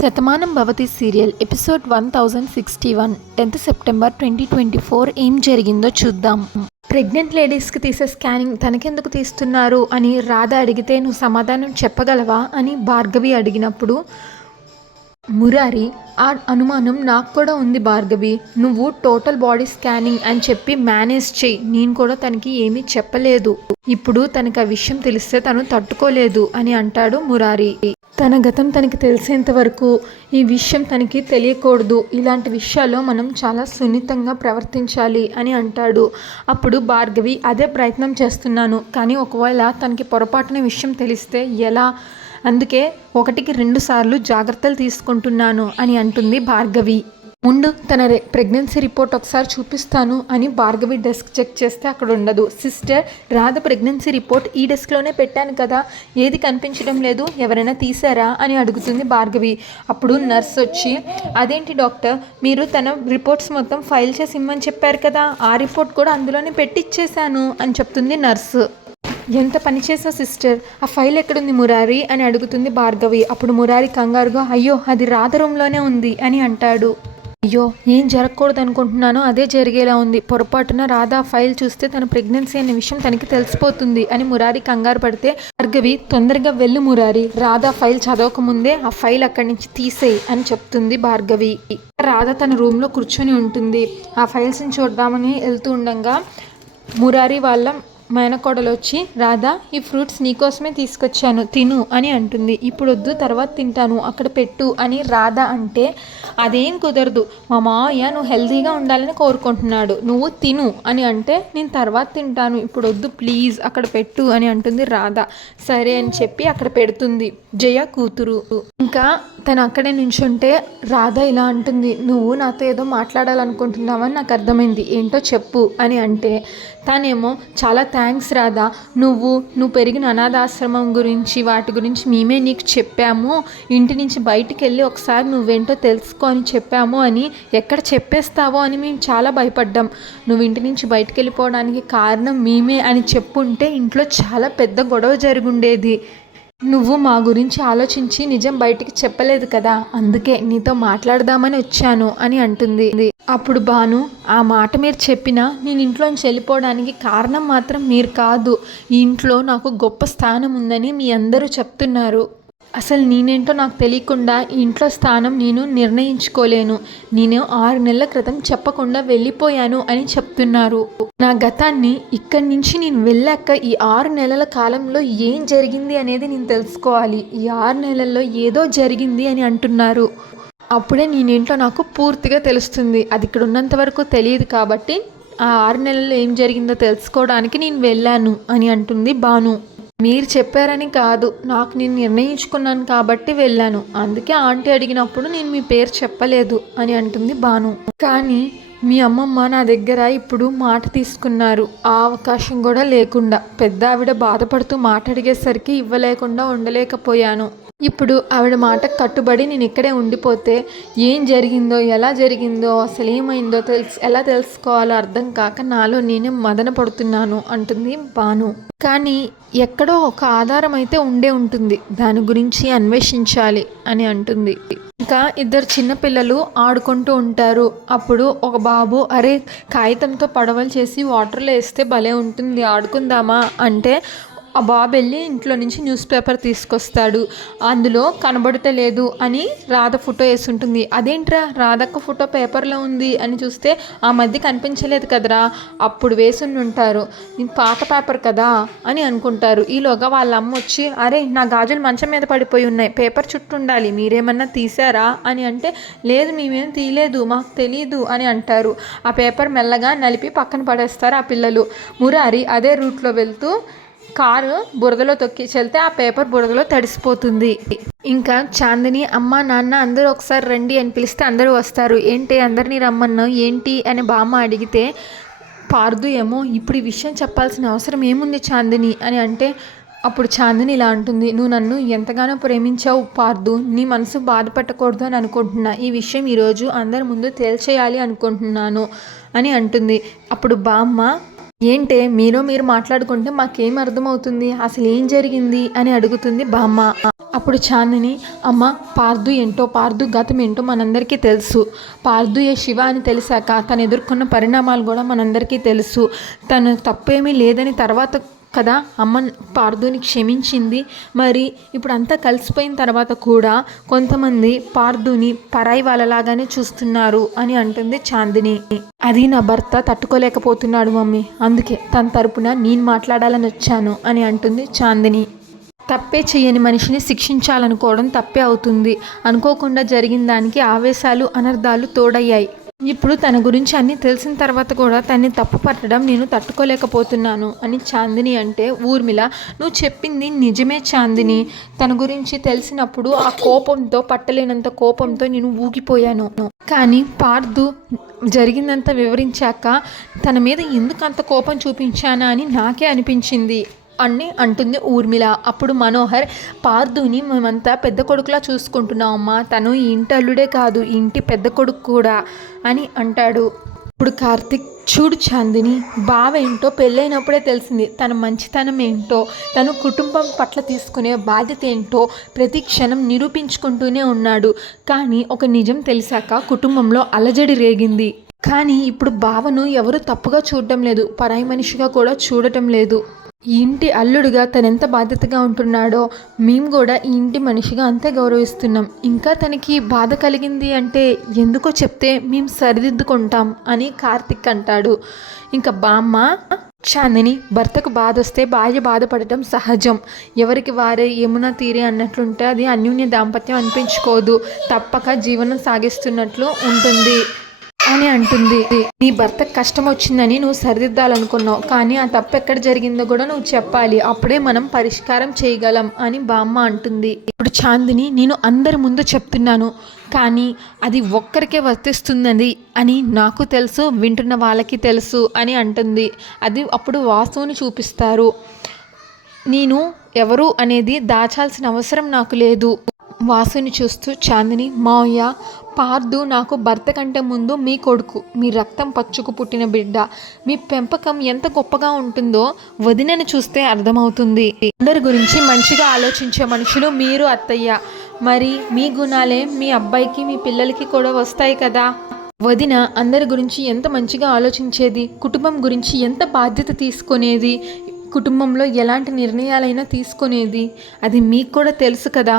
Shatamanam Bhavati serial episode 1061 10th September 2024 ఏం జరిగిందో చూద్దాం. ప్రెగ్నెంట్ లేడీస్కి తీసే స్కానింగ్ తనకెందుకు తీస్తున్నారు అని రాధ అడిగితే నువ్వు సమాధానం చెప్పగలవా అని భార్గవి అడిగినప్పుడు మురారి ఆ అనుమానం నాకు కూడా ఉంది భార్గవి, నువ్వు టోటల్ బాడీ స్కానింగ్ అని చెప్పి మేనేజ్ చేయి, నేను కూడా తనకి ఏమీ చెప్పలేదు, ఇప్పుడు తనకి ఆ విషయం తెలిస్తే తను తట్టుకోలేదు అని అంటాడు మురారి. తన గతం తనకి తెలిసేంత వరకు ఈ విషయం తనకి తెలియకూడదు, ఇలాంటి విషయాల్లో మనం చాలా సున్నితంగా ప్రవర్తించాలి అని అంటాడు. అప్పుడు భార్గవి అదే ప్రయత్నం చేస్తున్నాను, కానీ ఒకవేళ తనకి పొరపాటున విషయం తెలిస్తే ఎలా, అందుకే 1కి 2 సార్లు జాగ్రత్తలు తీసుకుంటున్నాను అని అంటుంది భార్గవి. ముందు తన ప్రెగ్నెన్సీ రిపోర్ట్ ఒకసారి చూపిస్తాను అని భార్గవి డెస్క్ చెక్ చేస్తే అక్కడ ఉండదు. సిస్టర్, రాధ ప్రెగ్నెన్సీ రిపోర్ట్ ఈ డెస్క్లోనే పెట్టాను కదా, ఏది కనిపించడం లేదు, ఎవరైనా తీసారా అని అడుగుతుంది భార్గవి. అప్పుడు నర్స్ వచ్చి, అదేంటి డాక్టర్, మీరు తన రిపోర్ట్స్ మొత్తం ఫైల్ చేసి ఇమ్మని చెప్పారు కదా, ఆ రిపోర్ట్ కూడా అందులోనే పెట్టిచ్చేశాను అని చెప్తుంది నర్సు. ఎంత పని చేసా సిస్టర్, ఆ ఫైల్ ఎక్కడుంది మురారి అని అడుగుతుంది భార్గవి. అప్పుడు మురారి కంగారుగా, అయ్యో అది రాధ రూమ్లోనే ఉంది అని అంటాడు. అయ్యో, ఏం జరగకూడదు అనుకుంటున్నానో అదే జరిగేలా ఉంది, పొరపాటున రాధ ఆ ఫైల్ చూస్తే తన ప్రెగ్నెన్సీ అనే విషయం తనకి తెలిసిపోతుంది అని మురారి కంగారు పడితే భార్గవి తొందరగా వెళ్ళు మురారి, రాధ ఫైల్ చదవకముందే ఆ ఫైల్ అక్కడి నుంచి తీసేయి అని చెప్తుంది భార్గవి. రాధ తన రూమ్లో కూర్చొని ఉంటుంది. ఆ ఫైల్స్ని చూద్దామని వెళ్తూ ఉండగా మురారి వాళ్ళ మేనకోడలు వచ్చి, రాధా ఈ ఫ్రూట్స్ నీకోసమే తీసుకొచ్చాను తిను అని అంటుంది. ఇప్పుడు వద్దు, తర్వాత తింటాను, అక్కడ పెట్టు అని రాధ అంటే, అదేం కుదరదు, మా మావయ్య నువ్వు హెల్తీగా ఉండాలని కోరుకుంటున్నాడు, నువ్వు తిను అని అంటే, నేను తర్వాత తింటాను, ఇప్పుడు వద్దు ప్లీజ్ అక్కడ పెట్టు అని అంటుంది రాధ. సరే అని చెప్పి అక్కడ పెడుతుంది జయ కూతురు. ఇంకా తను అక్కడే నుంచుంటే రాధ ఇలా అంటుంది, నువ్వు నాతో ఏదో మాట్లాడాలనుకుంటున్నావని నాకు అర్థమైంది, ఏంటో చెప్పు అని అంటే, తానేమో చాలా థ్యాంక్స్ రాధా, నువ్వు పెరిగిన అనాథాశ్రమం గురించి వాటి గురించి మేమే నీకు చెప్పాము, ఇంటి నుంచి బయటికి వెళ్ళి ఒకసారి నువ్వేంటో తెలుసుకో అని చెప్పాము అని, ఎక్కడ చెప్పేస్తావో అని మేము చాలా భయపడ్డాం, నువ్వు ఇంటి నుంచి బయటికి వెళ్ళిపోవడానికి కారణం మేమే అని చెప్పుంటే ఇంట్లో చాలా పెద్ద గొడవ జరుగుండేది, నువ్వు మా గురించి ఆలోచించి నిజం బయటికి చెప్పలేదు కదా, అందుకే నీతో మాట్లాడదామని వచ్చాను అని అంటుంది. అప్పుడు భాను, ఆ మాట మీరు చెప్పినా నేను ఇంట్లోంచి వెళ్ళిపోవడానికి కారణం మాత్రం మీరు కాదు, ఈ ఇంట్లో నాకు గొప్ప స్థానం ఉందని మీ అందరూ చెప్తున్నారు, అసలు నేనేంటో నాకు తెలియకుండా ఈ ఇంట్లో స్థానం నేను నిర్ణయించుకోలేను, నేను 6 నెలల క్రితం చెప్పకుండా వెళ్ళిపోయాను అని చెప్తున్నారు, నా గతాన్ని ఇక్కడి నుంచి నేను వెళ్ళాక ఈ 6 నెలల కాలంలో ఏం జరిగింది అనేది నేను తెలుసుకోవాలి, ఈ 6 నెలల్లో ఏదో జరిగింది అని అంటున్నారు, అప్పుడే నేనేంటో నాకు పూర్తిగా తెలుస్తుంది, అది ఇక్కడ ఉన్నంత వరకు తెలియదు కాబట్టి ఆ 6 నెలల్లో ఏం జరిగిందో తెలుసుకోవడానికి నేను వెళ్ళాను అని అంటుంది భాను. మీరు చెప్పారని కాదు, నాకు నేను నిర్ణయించుకున్నాను కాబట్టి వెళ్ళాను, అందుకే ఆంటీ అడిగినప్పుడు నేను మీ పేరు చెప్పలేదు అని అంటుంది భాను. కానీ మీ అమ్మమ్మ నా దగ్గర ఇప్పుడు మాట తీసుకున్నారు, ఆ అవకాశం కూడా లేకుండా పెద్ద ఆవిడ బాధపడుతూ మాట అడిగేసరికి ఇవ్వలేకుండా ఉండలేకపోయాను, ఇప్పుడు ఆవిడ మాటకు కట్టుబడి నేను ఇక్కడే ఉండిపోతే ఏం జరిగిందో ఎలా జరిగిందో అసలు ఏమైందో ఎలా తెలుసుకోవాలో అర్థం కాక నాలో నేనే మదన పడుతున్నాను అంటుంది భాను. కానీ ఎక్కడో ఒక ఆధారం అయితే ఉండే ఉంటుంది, దాని గురించి అన్వేషించాలి అని అంటుంది. ఇంకా 2 చిన్నపిల్లలు ఆడుకుంటూ ఉంటారు. అప్పుడు ఒక బాబు, అరే కాగితంతో పడవలు చేసి వాటర్లో వేస్తే భలే ఉంటుంది ఆడుకుందామా అంటే, ఆ బాబు వెళ్ళి ఇంట్లో నుంచి న్యూస్ పేపర్ తీసుకొస్తాడు, అందులో కనబడతలేదు అని రాధ ఫోటో వేసి ఉంటుంది, అదేంట్రా రాధక్క ఫోటో పేపర్లో ఉంది అని చూస్తే ఆ మధ్య కనిపించలేదు కదరా, అప్పుడు వేసి ఉంటారు, పాత పేపర్ కదా అని అనుకుంటారు. ఈలోగా వాళ్ళ అమ్మ వచ్చి, అరే నా గాజులు మంచం మీద పడిపోయి ఉన్నాయి, పేపర్ చుట్టూ ఉండాలి, మీరేమన్నా తీసారా అని అంటే, లేదు మేమేం తీయలేదు, మాకు తెలీదు అని అంటారు. ఆ పేపర్ మెల్లగా నలిపి పక్కన పడేస్తారు ఆ పిల్లలు. మురారి అదే రూట్లో వెళ్తూ కారు బురదలో తొక్కిచెళ్తే ఆ పేపర్ బురదలో తడిసిపోతుంది. ఇంకా చాందిని, అమ్మ నాన్న అందరూ ఒకసారి రండి అని పిలిస్తే అందరూ వస్తారు, ఏంటి అందరినీ రమ్మన్నావు ఏంటి అని బామ్మ అడిగితే, పార్దు ఏమో ఇప్పుడు ఈ విషయం చెప్పాల్సిన అవసరం ఏముంది చాందిని అని అంటే, అప్పుడు చాందిని ఇలా అంటుంది, నువ్వు నన్ను ఎంతగానో ప్రేమించావు పార్దు, నీ మనసు బాధపెట్టకూడదు అని అనుకుంటున్నా, ఈ విషయం ఈరోజు అందరి ముందు తేల్చేయాలి అనుకుంటున్నాను అని అంటుంది. అప్పుడు బామ్మ, ఏంటే మీరు మాట్లాడుకుంటే మాకేం అర్థమవుతుంది, అసలు ఏం జరిగింది అని అడుగుతుంది బామ్మ. అప్పుడు చాందిని, అమ్మ పార్దు గతం ఏంటో మనందరికీ తెలుసు. పార్దుయే శివ అని తెలిసాక తను ఎదుర్కొన్న పరిణామాలు కూడా మనందరికీ తెలుసు. తను తప్పేమీ లేదని తర్వాత కదా అమ్మ పార్దుని క్షమించింది. మరి ఇప్పుడు అంతా కలిసిపోయిన తర్వాత కూడా కొంతమంది పార్దుని పరాయి వాళ్ళలాగానే చూస్తున్నారు అని అంటుంది చాందిని. అది నా భర్త తట్టుకోలేకపోతున్నాడు మమ్మీ, అందుకే తన తరపున నేను మాట్లాడాలని వచ్చాను అని అంటుంది చాందిని. తప్పే చేయని మనిషిని శిక్షించాలనుకోవడం తప్పే అవుతుంది. అనుకోకుండా జరిగిన దానికి ఆవేశాలు అనర్థాలు తోడయ్యాయి. ఇప్పుడు తన గురించి అన్నీ తెలిసిన తర్వాత కూడా తన్ని తప్పు పట్టడం నేను తట్టుకోలేకపోతున్నాను అని చాందిని అంటే, ఊర్మిళ నువ్వు చెప్పింది నిజమే చాందిని. తన గురించి తెలిసినప్పుడు ఆ కోపంతో, పట్టలేనంత కోపంతో నేను ఊగిపోయాను. కానీ పార్దు జరిగిందంతా వివరించాక తన మీద ఎందుకు అంత కోపం చూపించానా అని నాకే అనిపించింది అని అంటుంది ఊర్మిళ. అప్పుడు మనోహర్, పార్దుని మేమంతా పెద్ద కొడుకులా చూసుకుంటున్నామమ్మా, తను ఈ ఇంటి అల్లుడే కాదు, ఈ ఇంటి పెద్ద కొడుకు కూడా అని అంటాడు. ఇప్పుడు కార్తిక్, చూడు చాందిని, బావ ఏంటో పెళ్ళైనప్పుడే తెలిసింది. తన మంచితనం ఏంటో, తను కుటుంబం పట్ల తీసుకునే బాధ్యత ఏంటో ప్రతి క్షణం నిరూపించుకుంటూనే ఉన్నాడు. కానీ ఒక నిజం తెలిసాక కుటుంబంలో అలజడి రేగింది. కానీ ఇప్పుడు బావను ఎవరు తప్పుగా చూడటం లేదు, పరాయి మనిషిగా కూడా చూడటం లేదు. ఈ ఇంటి అల్లుడుగా తనెంత బాధ్యతగా ఉంటున్నాడో మేము కూడా ఈ ఇంటి మనిషిగా అంతే గౌరవిస్తున్నాం. ఇంకా తనకి బాధ కలిగింది అంటే ఎందుకో చెప్తే మేము సరిదిద్దుకుంటాం అని కార్తిక్ అంటాడు. ఇంకా బామ్మ, చాందిని, భర్తకు బాధ వస్తే భార్య బాధపడటం సహజం. ఎవరికి వారే యమునా తీరే అన్నట్లుంటే అది అన్యోన్య దాంపత్యం అనిపించుకోదు, తప్పక జీవనం సాగిస్తున్నట్లు ఉంటుంది అని అంటుంది. నీ భర్తకు కష్టం వచ్చిందని నువ్వు సరిదిద్దాలనుకున్నావు, కానీ ఆ తప్పు ఎక్కడ జరిగిందో కూడా నువ్వు చెప్పాలి, అప్పుడే మనం పరిష్కారం చేయగలం అని బామ్మ అంటుంది. ఇప్పుడు చాందిని, నేను అందరి ముందు చెప్తున్నాను, కానీ అది ఒక్కరికే వర్తిస్తుంది అని నాకు తెలుసు, వింటున్న వాళ్ళకి తెలుసు అని అంటుంది. అది అప్పుడు వాసుని చూపిస్తారు. నేను ఎవరు అనేది దాచాల్సిన అవసరం నాకు లేదు. వాసుని చూస్తూ చాందిని, మావయ్య, పార్దు నాకు భర్త కంటే ముందు మీ కొడుకు, మీ రక్తం పచ్చుకు పుట్టిన బిడ్డ. మీ పెంపకం ఎంత గొప్పగా ఉంటుందో వదినని చూస్తే అర్థమవుతుంది. అందరి గురించి మంచిగా ఆలోచించే మనుషులు మీరు అత్తయ్య. మరి మీ గుణాలే మీ అబ్బాయికి, మీ పిల్లలకి కూడా వస్తాయి కదా. వదిన అందరి గురించి ఎంత మంచిగా ఆలోచించేది, కుటుంబం గురించి ఎంత బాధ్యత తీసుకునేది, కుటుంబంలో ఎలాంటి నిర్ణయాలైనా తీసుకునేది, అది మీకు కూడా తెలుసు కదా.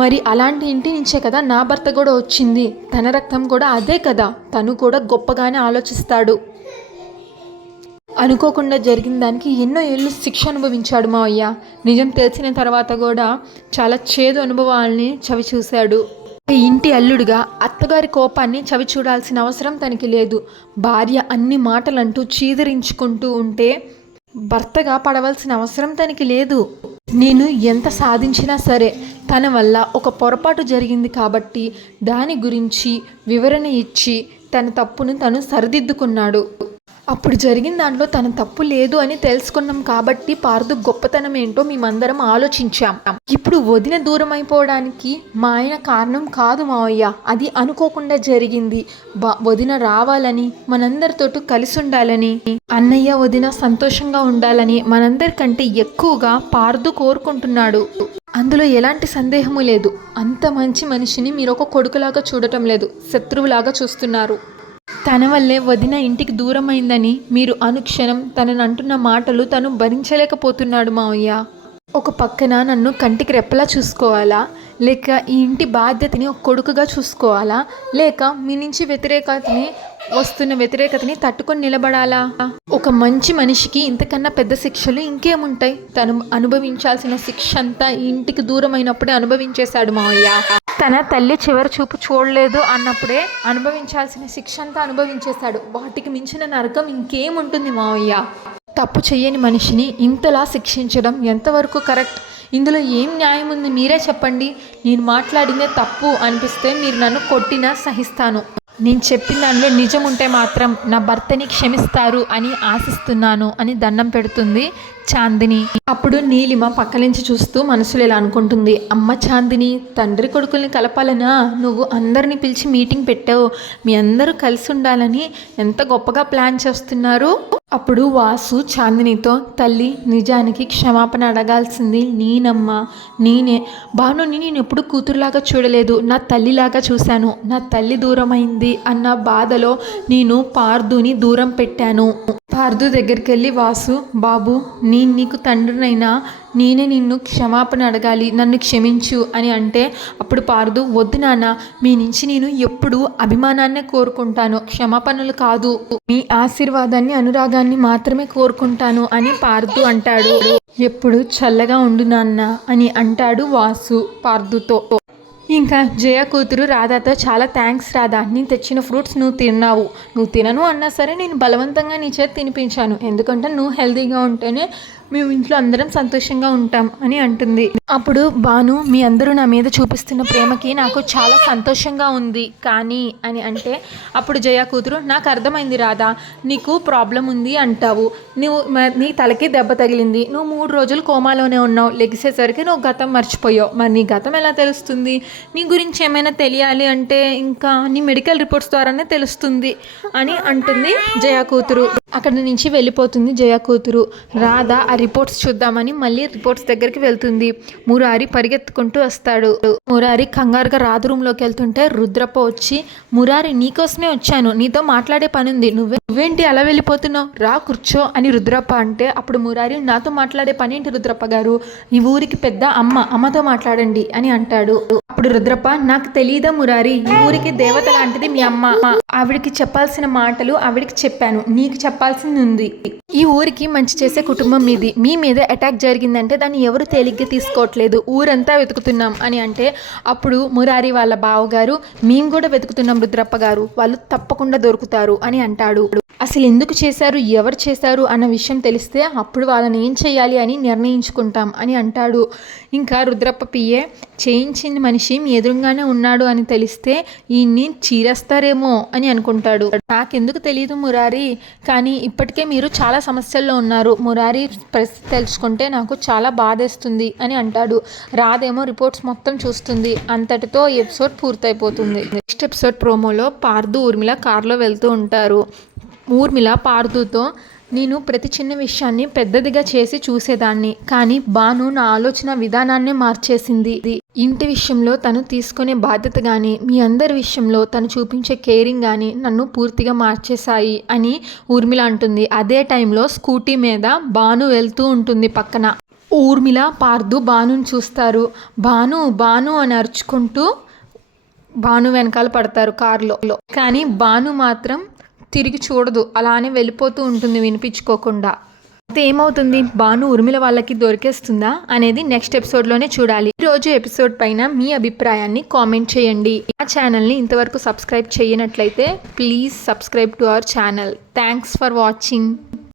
మరి అలాంటి ఇంటి నుంచే కదా నా భర్త కూడా వచ్చింది, తన రక్తం కూడా అదే కదా, తను కూడా గొప్పగానే ఆలోచిస్తాడు. అనుకోకుండా జరిగిన దానికి ఎన్నో ఏళ్ళు శిక్ష అనుభవించాడు మావయ్య. నిజం తెలిసిన తర్వాత కూడా చాలా చేదు అనుభవాల్ని చవి చూశాడు. ఇంటి అల్లుడుగా అత్తగారి కోపాన్ని చవి చూడాల్సిన అవసరం తనకి లేదు. భార్య అన్ని మాటలంటూ చీదరించుకుంటూ ఉంటే భర్తగా పడవలసిన అవసరం తనకి లేదు. నేను ఎంత సాధించినా సరే తన వల్ల ఒక పొరపాటు జరిగింది కాబట్టి దాని గురించి వివరణ ఇచ్చి తన తప్పును తను సరిదిద్దుకున్నాడు. అప్పుడు జరిగిన దాంట్లో తన తప్పు లేదు అని తెలుసుకున్నాం కాబట్టి పార్దు గొప్పతనం ఏంటో మేమందరం ఆలోచించాం. ఇప్పుడు వదిన దూరం అయిపోవడానికి మా ఆయన కారణం కాదు మావయ్య, అది అనుకోకుండా జరిగింది. వదిన రావాలని, మనందరితోటి కలిసి ఉండాలని, అన్నయ్య వదిన సంతోషంగా ఉండాలని మనందరికంటే ఎక్కువగా పార్దు కోరుకుంటున్నాడు. అందులో ఎలాంటి సందేహము లేదు. అంత మంచి మనిషిని మీరు ఒక కొడుకులాగా చూడటం లేదు, శత్రువులాగా చూస్తున్నారు. తన వల్లే వదిన ఇంటికి దూరం అయిందని మీరు అనుక్షణం తనని అంటున్న మాటలు తను భరించలేకపోతున్నాడు మావయ్య. ఒక పక్కన నన్ను కంటికి రెప్పలా చూసుకోవాలా, లేక ఈ ఇంటి బాధ్యతని ఒక కొడుకుగా చూసుకోవాలా, లేక మీ నుంచి వస్తున్న వ్యతిరేకతని తట్టుకొని నిలబడాలా? ఒక మంచి మనిషికి ఇంతకన్నా పెద్ద శిక్షలు ఇంకేముంటాయి? తను అనుభవించాల్సిన శిక్ష అంతా ఈ ఇంటికి దూరం అయినప్పుడే అనుభవించేశాడు మావయ్య. తన తల్లి చివరి చూపు చూడలేదు అన్నప్పుడే అనుభవించాల్సిన శిక్ష అంతా అనుభవించేశాడు. వాటికి మించిన నరకం ఇంకేముంటుంది మావయ్య? తప్పు చేయని మనిషిని ఇంతలా శిక్షించడం ఎంతవరకు కరెక్ట్? ఇందులో ఏం న్యాయం ఉంది మీరే చెప్పండి. నేను మాట్లాడిందే తప్పు అనిపిస్తే మీరు నన్ను కొట్టినా సహిస్తాను. నేను చెప్పిన దానిలో నిజం ఉంటే మాత్రం నా భర్తని క్షమిస్తారు అని ఆశిస్తున్నాను అని దండం పెడుతుంది చాందిని. అప్పుడు నీలిమ పక్క నుంచి చూస్తూ మనసులో ఇలా అనుకుంటుంది, అమ్మ చాందిని, తండ్రి కొడుకుల్ని కలపాలనా నువ్వు అందరినీ పిలిచి మీటింగ్ పెట్టావు, మీ అందరూ కలిసి ఉండాలని ఎంత గొప్పగా ప్లాన్ చేస్తున్నారు. అప్పుడు వాసు చాందినితో, తల్లి నిజానికి క్షమాపణ అడగాల్సింది నేనమ్మా, నేనే. భానుని నేను ఎప్పుడు కూతురులాగా చూడలేదు, నా తల్లిలాగా చూశాను. నా తల్లి దూరం అయింది అన్న బాధలో నేను పార్దుని దూరం పెట్టాను. పార్దు దగ్గరికి వెళ్ళి వాసు, బాబు నేను నీకు తండ్రినైనా నేనే నిన్ను క్షమాపణ అడగాలి, నన్ను క్షమించు అని అంటే అప్పుడు పార్దు, వద్దు నాన్న, మీ నుంచి నేను ఎప్పుడు అభిమానాన్నే కోరుకుంటాను, క్షమాపణలు కాదు, మీ ఆశీర్వాదాన్ని అనురాగాన్ని మాత్రమే కోరుకుంటాను అని పార్దు అంటాడు. ఎప్పుడు చల్లగా ఉండు నాన్న అని అంటాడు వాసు పార్దుతో. ఇంకా జయ కూతురు రాధాతో, చాలా థ్యాంక్స్ రాధా, నేను తెచ్చిన ఫ్రూట్స్ నువ్వు తిన్నావు, నువ్వు తినను అన్నా సరే నేను బలవంతంగా నీ చేతి తినిపించాను, ఎందుకంటే నువ్వు హెల్తీగా ఉంటేనే మేము ఇంట్లో అందరం సంతోషంగా ఉంటాం అని అంటుంది. అప్పుడు భాను, మీ అందరూ నా మీద చూపిస్తున్న ప్రేమకి నాకు చాలా సంతోషంగా ఉంది కానీ అని అంటే అప్పుడు జయ కూతురు, నాకు అర్థమైంది రాధా, నీకు ప్రాబ్లం ఉంది అంటావు, నువ్వు నీ తలకి దెబ్బ తగిలింది, నువ్వు 3 రోజులు కోమాలోనే ఉన్నావు, లెగిసేసరికి నువ్వు గతం మర్చిపోయావు, మరి నీ గతం ఎలా తెలుస్తుంది, నీ గురించి ఏమైనా తెలియాలి అంటే ఇంకా నీ మెడికల్ రిపోర్ట్స్ ద్వారానే తెలుస్తుంది అని అంటుంది జయ కూతురు. అక్కడి నుంచి వెళ్ళిపోతుంది జయ కూతురు. రాధ ఆ రిపోర్ట్స్ చూద్దామని మళ్ళీ రిపోర్ట్స్ దగ్గరికి వెళ్తుంది. మురారి పరిగెత్తుకుంటూ వస్తాడు. మురారి కంగారుగా రాధ రూమ్లోకి వెళ్తుంటే రుద్రప్ప వచ్చి, మురారి నీకోసమే వచ్చాను, నీతో మాట్లాడే పని ఉంది, నువ్వేంటి అలా వెళ్ళిపోతున్నావు, రా కూర్చో అని రుద్రప్ప అంటే అప్పుడు మురారి, నాతో మాట్లాడే పని ఏంటి రుద్రప్ప గారు, ఈ ఊరికి పెద్ద అమ్మతో మాట్లాడండి అని అంటాడు. అప్పుడు రుద్రప్ప, నాకు తెలీదా మురారి, ఈ ఊరికి దేవత లాంటిది మీ అమ్మ, ఆవిడికి చెప్పాల్సిన మాటలు ఆవిడికి చెప్పాను, నీకు చెప్పాల్సింది ఉంది. ఈ ఊరికి మంచి చేసే కుటుంబం మీది, మీ మీద అటాక్ జరిగిందంటే దాన్ని ఎవరు తేలిగ్గా తీసుకోవట్లేదు, ఊరంతా వెతుకుతున్నాం అని అంటే అప్పుడు మురారి వాళ్ళ బావగారు, మేము కూడా వెతుకుతున్నాం రుద్రప్ప గారు, వాళ్ళు తప్పకుండా దొరుకుతారు అని అంటాడు. అసలు ఎందుకు చేశారు, ఎవరు చేశారు అన్న విషయం తెలిస్తే అప్పుడు వాళ్ళని ఏం చేయాలి అని నిర్ణయించుకుంటాం అని అంటాడు. ఇంకా రుద్రప్ప పియ్యే, చేయించిన మనిషి మీ ఎదురుగానే ఉన్నాడు అని తెలిస్తే ఈయన్ని చీరేస్తారేమో అని అనుకుంటాడు. నాకెందుకు తెలియదు మురారి, కానీ ఇప్పటికే మీరు చాలా సమస్యల్లో ఉన్నారు, మురారి పరిస్థితి తెలుసుకుంటే నాకు చాలా బాధేస్తుంది అని అంటాడు. రాధేమో రిపోర్ట్స్ మొత్తం చూస్తుంది. అంతటితో ఎపిసోడ్ పూర్తయిపోతుంది. నెక్స్ట్ ఎపిసోడ్ ప్రోమోలో పార్దు ఊర్మిళ కారులో వెళ్తూ ఉంటారు. ఊర్మిళ పార్దుతో, నేను ప్రతి చిన్న విషయాన్ని పెద్దదిగా చేసి చూసేదాన్ని, కానీ భాను నా ఆలోచన విధానాన్నే మార్చేసింది. ఇంటి విషయంలో తను తీసుకునే బాధ్యత కానీ మీ అందరి విషయంలో తను చూపించే కేరింగ్ కానీ నన్ను పూర్తిగా మార్చేశాయి అని ఊర్మిళ అంటుంది. అదే టైంలో స్కూటీ మీద భాను వెళ్తూ ఉంటుంది పక్కన. ఊర్మిళ పార్దు భానుని చూస్తారు. భాను అని అరుచుకుంటూ భాను వెనకాల పడతారు కారులో. కానీ భాను మాత్రం తిరిగి చూడదు, అలానే వెళ్ళిపోతూ ఉంటుంది వినిపించుకోకుండా. అయితే ఏమవుతుంది, భాను ఊర్మిళ వాళ్ళకి దొరికేస్తుందా అనేది నెక్స్ట్ ఎపిసోడ్లోనే చూడాలి. ఈరోజు ఎపిసోడ్ పైన మీ అభిప్రాయాన్ని కామెంట్ చేయండి. ఆ ఛానల్ని ఇంతవరకు సబ్స్క్రైబ్ చేయనట్లయితే please subscribe to our channel. Thanks for watching.